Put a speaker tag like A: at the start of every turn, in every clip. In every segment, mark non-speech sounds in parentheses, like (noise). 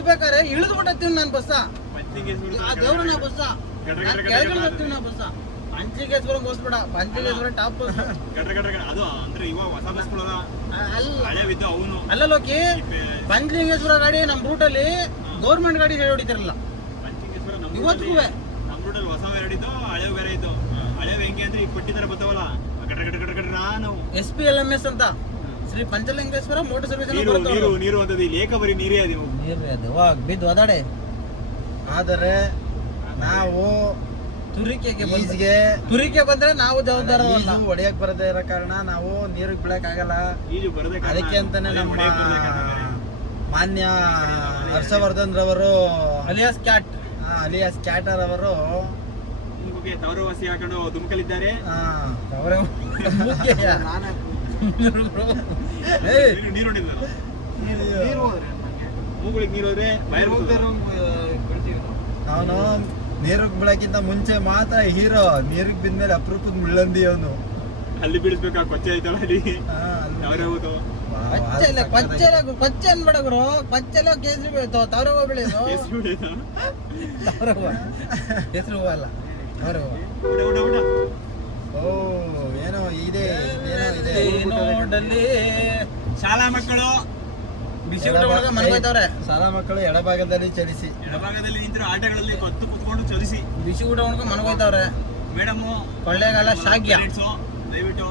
A: ಹತ್ಬೇಕಾರೆ ಇಳಿದು ಬಿಟ್ಟತ್ತೀವಿ ನಾನು ಬಸ್ಸ. ಆ ದೇವ್ರನ್ನ ಬಸ್ಸ.
B: ಗಡ್ರ ಗಡ್ರ ಗಡ್ರ
A: ಕೆಳಗಡೆ. ಹತ್ತೀನಿ ನಾ ಬಸ್ಸ. ಪಂಚಿಗೇಶ್ವರ ಹೋಗ್ಬಿಡ ಪಂಚಿಗೇಶ್ವರ ಟಾಪ್ ಬಸ್.
B: ಅದು ಅಂದ್ರೆ ಇವಾಗ ಹೊಸ ಬಸ್ಗಳಲ್ಲ.
A: ಅಲ್ಲ.
B: ಅವನು.
A: ಅಲ್ಲ ಲೋಕಿ ಪಂಚಲಿಂಗೇಶ್ವರ ಗಾಡಿ ನಮ್ಮ ರೂಟಲ್ಲಿ ಗೌರ್ಮೆಂಟ್ ಗಾಡಿ ಹೇಳಿ ಹೊಡಿತಿರಲ್ಲ. ಇವತ್ತಿಗೂ
B: ನಮ್ಮ ರೂಟಲ್ಲಿ ಹೊಸ ಬೇರೆ ಇದ್ದು ಹಳೆ ಬೇರೆ ಇದ್ದು ಹಳೆ ಹೆಂಗೆ ಅಂದ್ರೆ ಈಗ ಪಟ್ಟಿ ತರ ಬರ್ತಾವಲ್ಲ ಗಡ್ರ ಗಡ್ರ ನಾವು.
A: S P L M S ಅಂತ. ಶ್ರೀ ಪಂಚಲಿಂಗೇಶ್ವರ ಮೋಟರ್ ಸರ್ವಿಸ್
B: ನೀರು ನೀರು ನೀರು ಅಂತದ್ದು ಇಲ್ಲಿ ಏಕ ಬರೀ ನೀರೇ ಅದು.
A: ಬಿದ್ದು ಒದಾಡೆ
C: ಆದರೆ ನಾವು
A: ತುರಿಕೆಗೆ ಬಂದ್ರೆ ತುರಿಕೆ ಬಂದ್ರೆ ನಾವು ಜವಾಬ್ದಾರವಲ್ಲ
C: ಈಜು ಹೊಡಿಯಕ್ ಬರದೇ ಇರೋ ಕಾರಣ ನಾವು ನೀರಿಗೆ ಬೀಳಕ್ ಆಗಲ್ಲ
B: ಈಜು ಬರದೆ
C: ಅದಕ್ಕೆ ಅಂತಾನೆ ನಮ್ಮ. ಮಾನ್ಯ ಹರ್ಷವರ್ಧನ್ ರವರು
A: ಅಲಿಯಾಸ್ ಕ್ಯಾಟ್.
C: ಅಲಿಯಾಸ್ ಕ್ಯಾಟರ್ ಅವರು
B: ತವರು ವಸಿ ಹಾಕೊಂಡು ದುಮ್ಕಲಿದ್ದಾರೆ ನೀರು- ನೀರು ಹೊಡಿದ್ರು ಮೂಗುಳಿಗೆ ನೀರು ಹೋದ್ರೆ ಬಯರ್
C: ಅವನು ನೀರಿಗೆ ಬಿಡಕ್ಕಿಂತ ಮುಂಚೆ ಮಾತ್ರ ಹೀರೋ ನೀರಿಗೆ ಬಿದ್ಮೇಲೆ ಅಪರೂಪದ ಮುಳ್ಳಂದಿ ಅವನು.
B: ಅಲ್ಲಿ ಬಿಡಿಸ್ಬೇಕಾ ಕೊಚ್ಚೆ ಐತಲ್ಲ ಅಲ್ಲಿ? ಯಾವ್ದು ಯಾವುದು
A: ಪಚ್ಚೆಲ್ಲ ಪಚ್ಚೆಲ್ಲ ಪಚ್ಚೆ ಅನ್ಬೇಡ ಗುರು. ಪಚ್ಚೆಲ್ಲ ಕೇಸರಿ ಬೀಳ್ತಾವ ತವರ ಹೂವ ಬೆಳೆಯೋದು
B: ಹೆಸ್ರು ಬಿಡಿದ
A: ತವರ ಹೂವ ಹೆಸರು (laughs) ಹೂವ ಅಲ್ಲ ತವರ ಹೂವ
C: ಓ ಏನೋ ಈ
A: ನೋಡಲ್ಲಿ.
B: ಶಾಲಾ ಮಕ್ಕಳು
A: ಬಿಸಿ ಊಟ
C: ಶಾಲಾ ಮಕ್ಕಳು ಎಡಭಾಗದಲ್ಲಿ ಚಲಿಸಿ.
B: ಎಡಭಾಗದಲ್ಲಿ ನಿಂತಿರೋ ಆಟಗಳಲ್ಲಿ ಕತ್ತು ಕುತ್ಕೊಂಡು ಚಲಿಸಿ.
A: ಬಿಸಿ ಊಟ ಉಣ್ಕೊ ಮನಗೋಯ್ತವ್ರೆ
B: ಮೇಡಮ್
A: ಕೊಳ್ಳೇಗಾಲ ಶಾಗ್ಯ.
B: ದಯವಿಟ್ಟು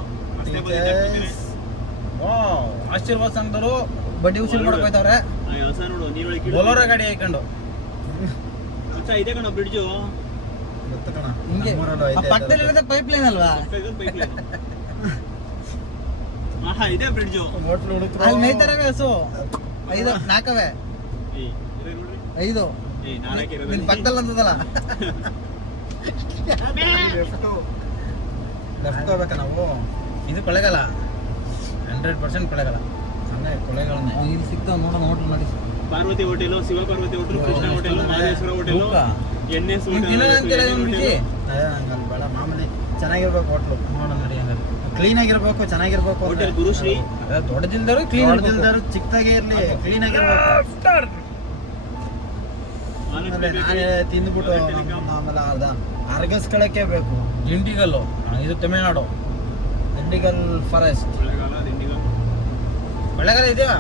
A: ಆಶೀರ್ವಾದ ಬಡ್ಡಿ ಉಸಿರು ಮಾಡಕ್ ಹೋಯ್ತವ್ರೆ ಬೊಲೋರ ಗಾಡಿ ಹಾಕೊಂಡು.
B: ಇದೆ ಕಣ ಬ್ರಿಡ್ಜು
A: ಹಿಂಗೆ ಪಕ್ಕದಲ್ಲಿ ಪೈಪ್ ಲೈನ್ ಅಲ್ವಾ?
B: ಇದೆ ಬ್ರಿಡ್ಜ್
A: ಅಲ್ಲಿ ಮೇಯ್ತಾರವೆ ಹಸು? ಐದು ನಾಲ್ಕವೆ? ಐದು. ನಿನ್ ಪಕ್ಕದಲ್ಲಿ ಅಂತದಲ್ಲ
C: ಲೆಫ್ಟ್ ಹೋಗ್ಬೇಕಾ ನಾವು?
A: ಇದು ಕೊಳ್ಳೇಗಾಲ ಹಂಡ್ರೆಡ್ ಪರ್ಸೆಂಟ್ ಕೊಳ್ಳೇಗಾಲ
C: ಸಣ್ಣ ಕೊಳೆಗಳನ್ನೇ
A: ಇಲ್ಲಿ ಸಿಗ್ತಾವ ನೋಡೋಣ ಹೋಟೆಲ್ ಮಾಡಿ.
B: Parvati hotel Shiva Parvati hotel Krishna hotel Mahadeshwara hotel? N S
C: hotel ಬೇಡ ಮಾಮೂಲಿ. ಚೆನ್ನಾಗಿರ್ಬೇಕು ಹೋಟ್ಲು
A: ನೋಡೋಣ ನಡಿ ಹಂಗಾದ್ರೆ
C: ಕ್ಲೀನ್ ಆಗಿರ್ಬೇಕು ಚೆನ್ನಾಗಿರ್ಬೇಕು
B: ಹೋಟೆಲ್ ಗುರುಶ್ರೀ
A: ದೊಡ್ಡ ದೊಡ್ಡದಿಲ್ದರು ಕ್ಲೀನ್
C: ಹೊಡೆದಿಲ್ದಾರು ಚಿಕ್ಕದಾಗೆ ಇರಲಿ ಕ್ಲೀನ್ ಆಗಿರ್ಬೇಕು. ನಾನೇ ತಿಂದ್ಬಿಟ್ಟು ಆಮೇಲೆ ಅರ್ಧ. ಅರ್ಗಸ್ಕೊಳಕ್ಕೆ ಬೇಕು.
A: ದಿಂಡಿಗಲ್ಲು ಇದು ತಮಿಳ್ನಾಡು.
C: ದಿಂಡಿಗಲ್ ಫಾರೆಸ್ಟ್.
B: ಕೊಳ್ಳೇಗಾಲ
A: ಇದೆಯಾ.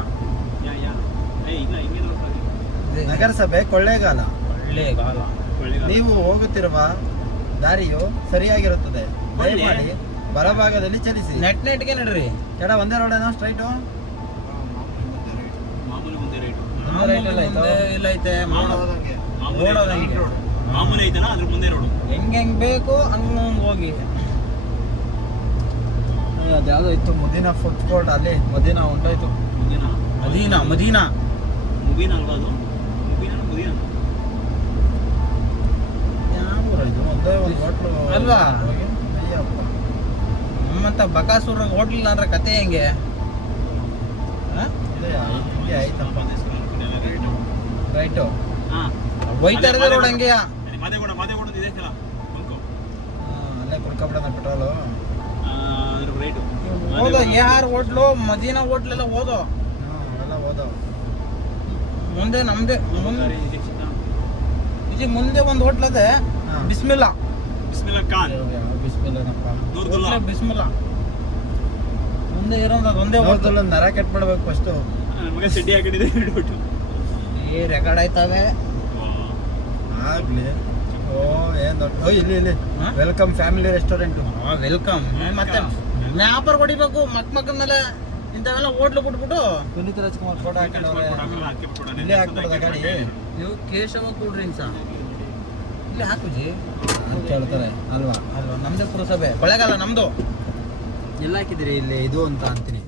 C: ನಗರಸಭೆ ಕೊಳ್ಳೇಗಾಲ.
A: ಕೊಳ್ಳೇಗಾಲ.
C: ನೀವು ಹೋಗುತ್ತಿರುವ ದಾರಿಯು ಸರಿಯಾಗಿರುತ್ತದೆ.
B: ಮಾಡಿ
C: ದಯಮಾಡಿ ಬಲಭಾಗದಲ್ಲಿ ಚಲಿಸಿ.
A: ನೆಟ್ ನೆಟ್ಗೆ ನಡ್ರಿ.
C: ಕೆಡ ಒಂದೇ ರೋಡೇನೋ ಸ್ಟ್ರೈಟು
B: ಮಾಮೂಲಿ ಮುಂದೆ ರೈಟು
C: ಮುಂದೆ right ಎಲ್ಲ
A: ಇಲ್ಲ ಐತೆ.
B: ಮಾಮೂಲಿ
A: ನೋಡೋದು
B: ಐತೆ.
A: ಹೆಂಗೆ?
B: ಮಾಮೂಲಿ ಐತನ? ಅದ್ರ ಮುಂದೆ ರೋಡು
A: ಹೆಂಗ್ ಹೆಂಗ್ ಬೇಕು ಹಂಗ ಹಂಗ್ ಹೋಗಿ.
C: ಅದ್ಯಾವುದೋ ಇತ್ತು? ಮುದಿನ ಫುಡ್ ಕೋರ್ಟ್ ಅಲ್ಲಿ. ಮುದಿನ ಉಂಟಾಯ್ತು.
B: ಮುಂದಿನ.
A: ಮದೀನಾ ಮದೀನಾ.
B: ಮುಬೀನ್ ಅಲ್ವಾ ಅದು? ಮುಬೀನಾ ಮುದಿನ.
A: ಅಲ್ವಾ?
C: ಅಯ್ಯಪ್ಪ
A: ನಮ್ಮಂತ ಬಕಾಸೂರ ಹೋಟ್ಲ್ ಅಂದ್ರೆ ಕತೆ ಹೆಂಗೆ?
C: ರೈಟು
A: ಇರೋದೇ ರೋಡ್ ಹಂಗೆಯ
C: ಅಲ್ಲೇ ಕುಡ್ಕೊಬಿಡೋಣ ಪೆಟ್ರೋಲು.
B: ಓದೋ ರೈಟು
A: ಹೋದೋ ಯಾರ್ ಹೋಟ್ಲು ಮದೀನಾ ಹೋಟ್ಲ್ ಎಲ್ಲ
C: ಓದೋ
A: ಮುಂದೆ ನಮ್ದೇ ಮುಂದೆ ಒಂದು ಹೋಟ್ಲ್ ಅದೇ. ಬಿಸ್ಮಿಲ್ಲಾ.
B: ಬಿಸ್ಮಿಲ್ಲಾ ಖಾನ್.
A: ಹೋಟ್ಲೆ ಬಿಸ್ಮಿಲ್ಲಾ ಮುಂದೆ ಇರೋದು ಒಂದೇ ಹೋಟ್ಲು.
C: ನರ ಕಟ್ ಮಾಡ್ಬೇಕು ಫಸ್ಟ್
B: ನಮಗೆ ಸಿಡ್ಡಿ ಹಾಕೊಂಡಿದೆ ಬಿಟ್ಬಿಟ್ಟು
A: ಏ ರೆಕಾರ್ಡ್ ಆಯ್ತಾವೆ.
C: ಆಗ್ಲಿ. ಓ ಏನ್ ದೊಡ್ಡ ಓ ಇಲ್ಲಿ ಇಲ್ಲಿ. ವೆಲ್ಕಮ್ ಫ್ಯಾಮಿಲಿ ರೆಸ್ಟೋರೆಂಟು
A: ವೆಲ್ಕಮ್ ಮತ್ತೆ ಮ್ಯಾಪರ್ ಹೊಡಿಬೇಕು. ಮಕ್ ಮಕ್ಕಳ ಮೇಲೆ ಇಂಥವೆಲ್ಲ ಹೋಟ್ಲು ಬಿಟ್ಬಿಟ್ಟು
C: ಪುನೀತ್ ರಾಜ್ಕುಮಾರ್ ಫೋಟೋ ಹಾಕೊಂಡವ್ರೆ ಇಲ್ಲೇ ಹಾಕ್ಬಿಡೋದ ಗಾಡಿ?
A: ನೀವು ಕೇಶವ ಕೂಲ್ ಡ್ರಿಂಕ್ಸಾ ಇಲ್ಲಿ ಹಾಕುಜಿ?
C: ಅಂತ ಹೇಳ್ತಾರೆ, ಅಲ್ವಾ?
A: ಅಲ್ವಾ? ನಮ್ದೇ ಪುರಸಭೆ. ಕೊಳೆಗಾಲ ನಮ್ದು.
C: ಎಲ್ಲ ಹಾಕಿದಿರಿ ಇಲ್ಲಿ ಇದು ಅಂತ ಅಂತೀನಿ.